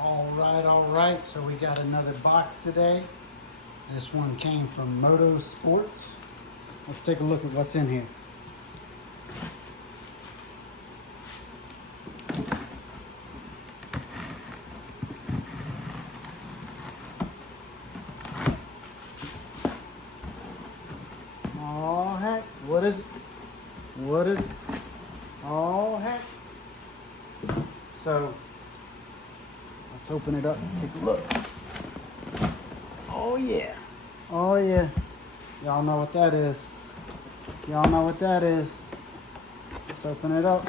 All right, so we got another box today. This one came from MotoSport. Let's take a look at what's in here. Oh heck, what is it? What is it? Oh heck. So, let's open it up and take a look. Oh yeah. Oh yeah. Y'all know what that is. Y'all know what that is. Let's open it up.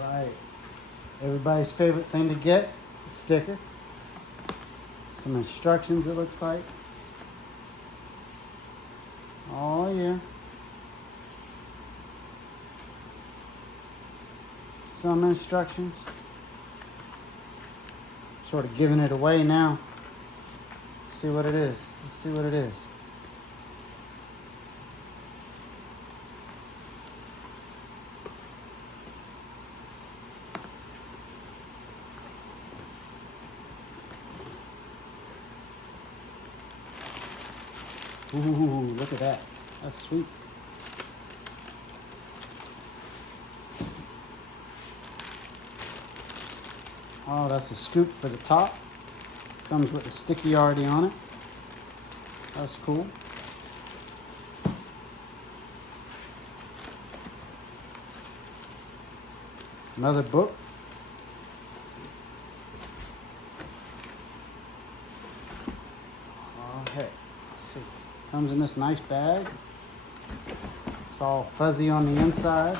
All right. Everybody's favorite thing to get, a sticker. Some instructions, it looks like. Oh yeah. Some instructions. Sort of giving it away now. Let's see what it is. Let's see what it is. Ooh, look at that. That's sweet. Oh, that's a scoop for the top. Comes with a sticky already on it. That's cool. Another book. Oh, heck. Let's see. Comes in this nice bag. It's all fuzzy on the inside.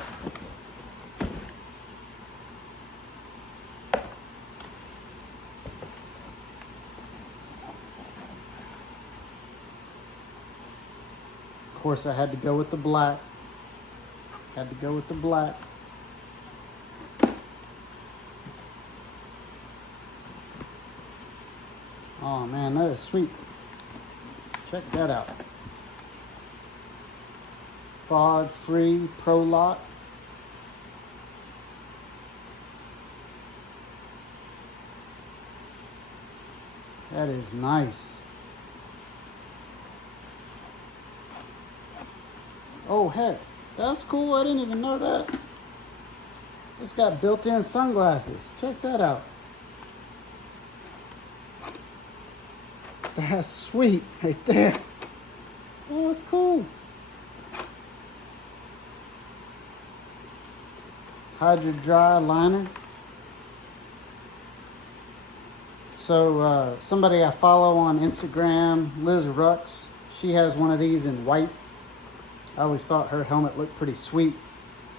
Of course, I had to go with the black. Had to go with the black. Oh man, that is sweet. Check that out. Fog free Pro Lock. That is nice. Oh heck, that's cool. I didn't even know that. It's got built-in sunglasses. Check that out. That's sweet right there. Oh, that's cool. Hydro dry liner. So somebody I follow on Instagram, Liz Ruckus, she has one of these in white. I always thought her helmet looked pretty sweet.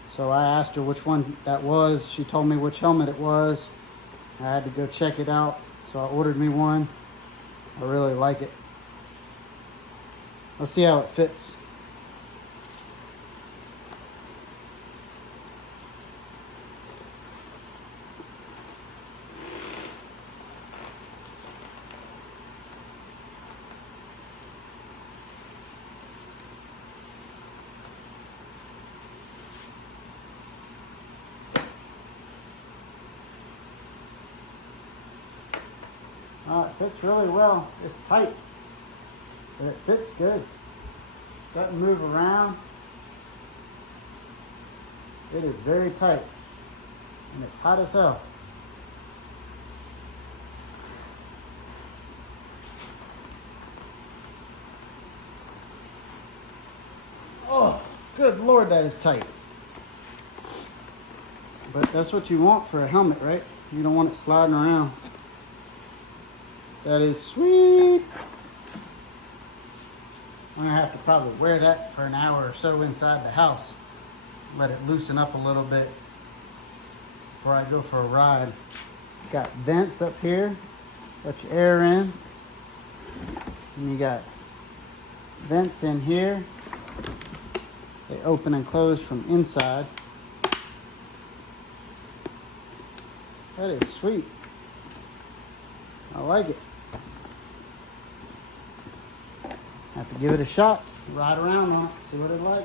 So I asked her which one that was. She told me which helmet it was. I had to go check it out. So I ordered me one. I really like it. Let's see how it fits. It fits really well. It's tight, but it fits good. Doesn't move around. It is very tight, and it's hot as hell. Oh, good Lord, that is tight. But that's what you want for a helmet, right? You don't want it sliding around. That is sweet. I'm gonna have to probably wear that for an hour or so inside the house. Let it loosen up a little bit before I go for a ride. Got vents up here, let your air in. And you got vents in here. They open and close from inside. That is sweet. I like it. Have to give it a shot, ride around on it, see what it's like.